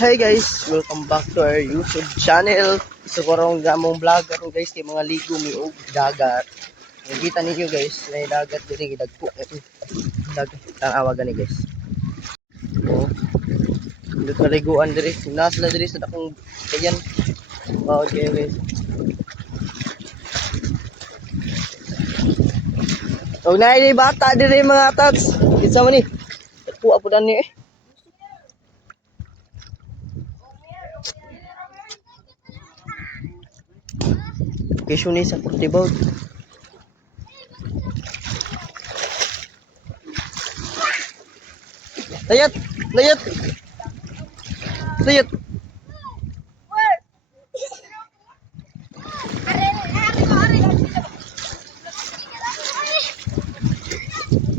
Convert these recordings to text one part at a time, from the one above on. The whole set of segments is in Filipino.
Hi guys, welcome back to our YouTube channel. So karong gamong vlog karon guys kay mga ligo mi og dagat. Nakita ninyo guys, may dagat diri gidagko. Dagat tanawa gani guys. Oh. Dito kaliguan diri, nas na diri sa dakong kayan. Okay guys. Og naay bata diri mga tats. Kinsa man ni? Dagko apo dan ni eh. Location ni sa Portibao. Layat! Layat! Layat!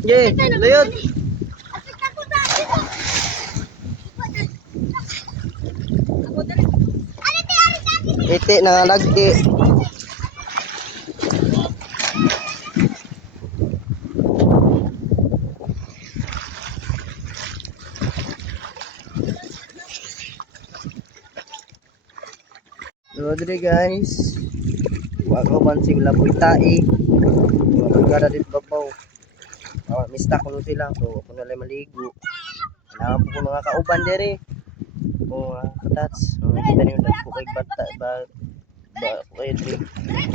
Ye, layat! Iti nangalagti. So diri guys, wag man sila puitai. Wala dito babaw. Mista ko sila, so ako na lang maligo. Kailangan po ko mga kauban diri. Kung katats, nakita niyo lang po kay bata ba kayo diri.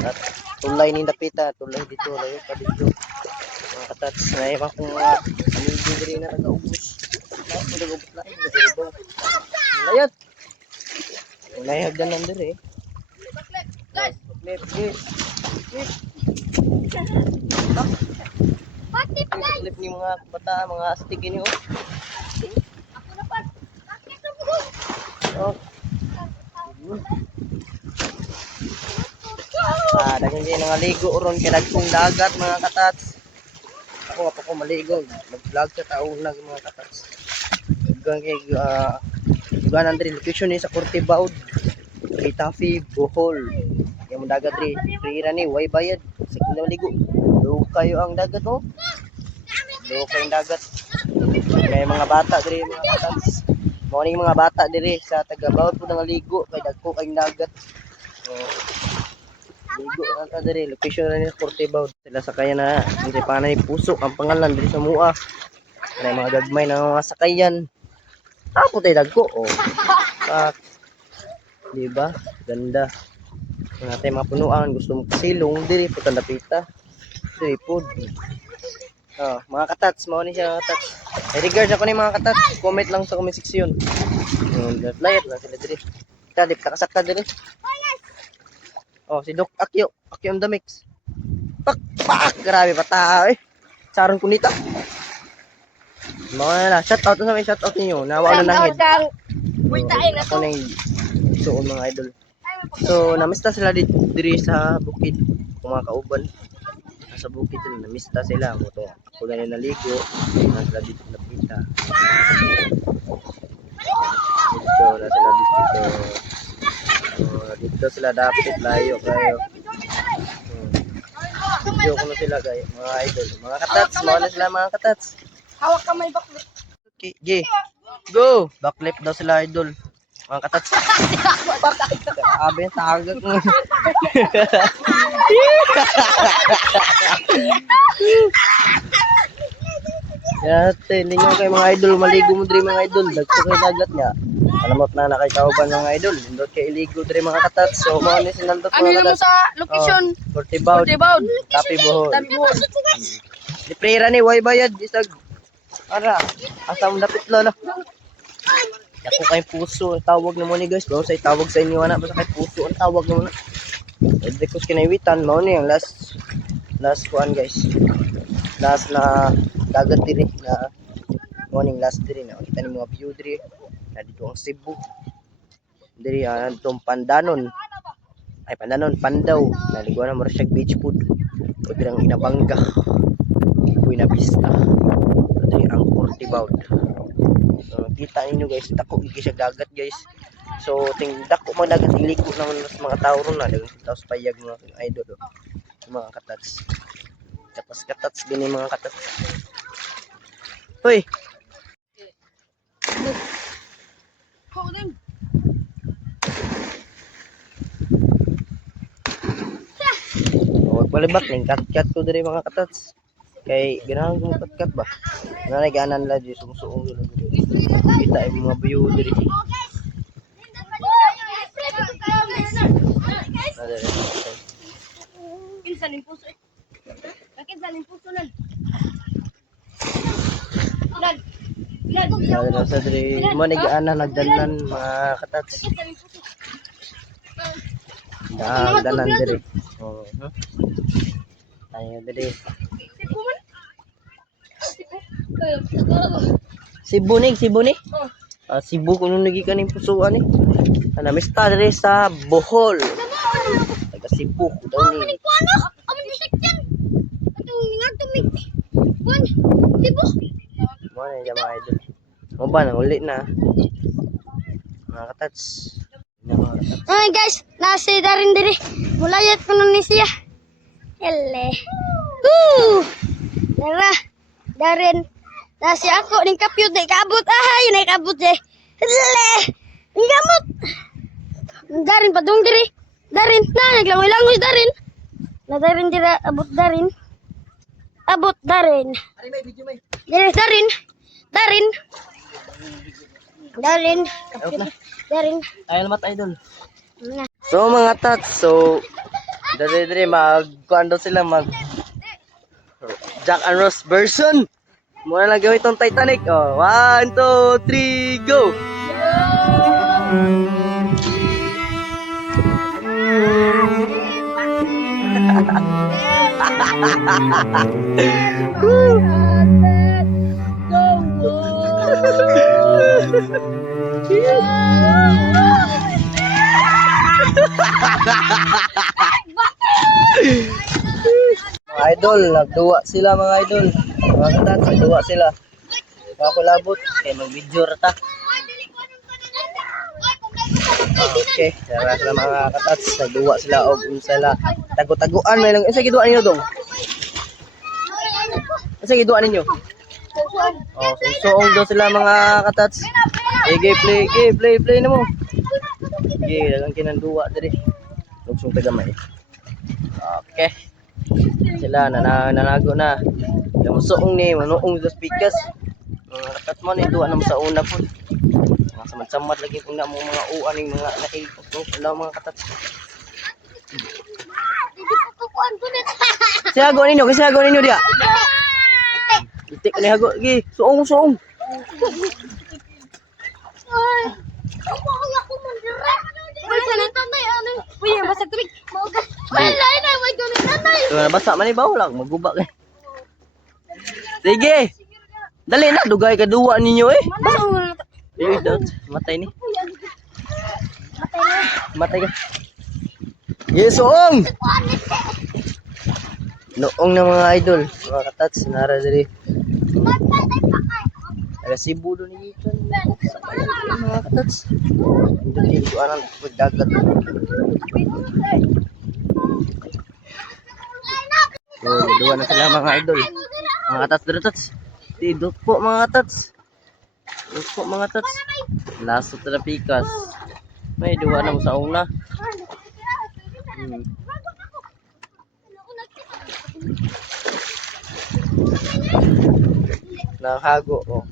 At tulay ni dapita, tulay dito, layo pa dito. Mga katats, naiba kong mga amigo diri na nag-ubos. Nag-ubos na ito, layat! Nayagdan lang diri. Baklip, yes. Baklip ni mga bata, mga astig ini oh. Oh. Dagan din nga ligo ron kay dagkong dagat mga katats. Ako pa ko maligo, mag-vlog sa taong nag mga katats. Dagan kay ganan diri location ni sa Portibao. Itafi Bohol. Yung dagat ri, free ni way bayad. Sa kinaligo. Luog kayo ang dagat oh. Luog kayong dagat. May mga bata diri mga katats. Morning mga bata diri sa Tagabawod po nangaligo kay dagko kayong dagat. Ligo na ta diri location na ni Portibao. Sila sakayan na hindi pa na puso ang pangalan diri sa mua. May mga gagmay na mga sakayan. Apo tay dagko oh. Diba? Ganda. Kung natin mga punuan, gusto mong silong, diri po tandapita. Diri po. Mga katats, mga ni siya katats. Regards ako ni mga katats, comment lang sa comment section. Layat lang sila diri. Kita, di kakasaka diri. Si Doc Akyo. Akyo on the mix. Pak! Grabe pata eh. Saron kunita. Mga nila, shout out na may shout out ninyo. Nawa na nangid. Ako na yung suon mga idol. So, namista sila diri sa bukid. Kung mga kauban. Nasa bukid sila, namista sila. Ako na yung naligo. Nasa dito napita. Dito na sila dito. Dito sila dapat layo kayo. Video ko na sila kayo, mga idol. Mga katats, mga na sila mga katats. Hawak ka may baklip. Okay, go! Baklip daw sila idol. Mga katats. Abe, tagak mo. Yate, hindi nyo kayo mga idol. Maligo mo diri mga idol. Dagko kay dagat niya. Alamot na nakay kauban mga idol. Indot kay iligo diri mga katats. So, mga ni sinandot mga katats. Ano mo sa location? Portibao. Tapi Bohol. Diprira ni, way bayad. Isag. Ara, asam dapit lolo. Ako kay puso, tawag na mo ni guys. Bawang say tawag sa inyo na basta kay puso ang tawag na mo na. Edre ko kinaiwitan mo ni ang last kuan guys. Last na dagat diri na morning last diri na kita ni mga view diri. Na dito ang Cebu. Diri tong Pandanon. Ay Pandanon, Pandaw. Naliguan na mo siya beach food. O diri ang Inabanga. Buena Vista. Diri ang Portibao. Kita ninyo guys, dako gigi siya dagat guys. So dako man dagat iliko naman sa mga tao ron na dagang taos payag mga idol mga katats. Katats gini mga katats. Hoy. Hold him. balibak ning kat ko diri mga katats. Kay ganahan ko kat ba. Nanay ganan la di sungsuong diri. Kita ay mga view diri. Kinsa ning puso eh. Kinsa ning puso nan. Nan. Dali sa diri mo ni ganan nagdanan mga katats. Kinsa ning puso. Danan diri. Oh. Ayo diri. Sipo man. Sibu ni. Oh. Sibu kuno lagi kaning pusuan ni. Ana mista diri sa Bohol. Taga Cebu daw ni. Ano? Amo ni sekyan. Atong ningadto mi. Kuan. Sipo. Mo na mga idol. Mo ba nang uli na. Mga katats. Ay guys, nasi darin diri. Mulayat ko nun ni siya. Hele. Dara. Darin. Nasi ako ning kapyut di kabut. Yun ay kabut eh. Hele. Ang gamot. Darin padung diri. Darin na naglangoy-langoy darin. Na darin dira abot darin. Abot darin. Ari may video may. Diri darin. Darin. Darin. Out na. Darin. Ayun mat idol. Na. So mga tats, dali mag-kuando sila mag Jack and Rose version. Muna lang gawin itong Titanic. Oh, 1, 2, 3, go! Mga idol, nagduwa sila mga idol. Mga katats, nagduwa sila. Ako labot, kaya mag-video rata. Okay, tara sila mga katats, nagduwa sila o sila. Tago-taguan, may lang. Isa giduan ninyo dong? Isa giduan ninyo? Oh, suong daw sila mga katats. Play na mo. Dagang kinanduwa diri. Lugsong tagamay. Okay. Sila nanago na. Musuong ni manuong sa speakers. Mga katats mo ni duwa na sa una po. Mga samad-samad lagi po na mga uan ning mga nakikita mga katats. Siago ninyo dia. Itik ni hago gi. Suong. Ako man dira. Wala na tanay ano. Uy, basag tubig. Mauga. Wala na may gamit tanay. So basa man ni bawo lang magubak eh. Sige. Dali na dugay ka duwa ninyo eh. Basag mo na. Eh, matay ni. Matay ka. Yes, suong. Noong na mga idol, mga katats, nara diri. Taga Cebu doon ni Ikan. Mga katats. Hindi ko alam pagdagat. So, dua na sila mga idol. Mga katats, tats. Tidot po mga katats. Tidot po mga katats. Lasot na pikas. May dua na mo sa una. Nanghago oh.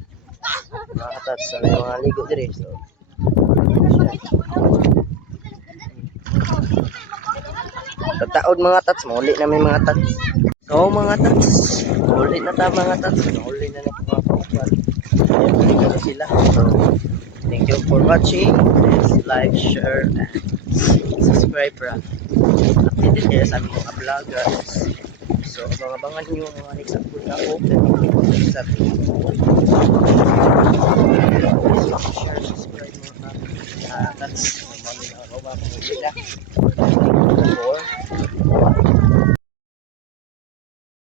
Mga katats, may mga ligo diri. So, tataod mga tats, mauli na may mga tats. So mga tats, mauli na ta mga tats, mauli na mga kapat. Ayan, na sila. So, thank you for watching. Please like, share, and subscribe. Updated kayo sa aming mga vlog guys. So, abang-abangan nyo mga next upload na ako. Sa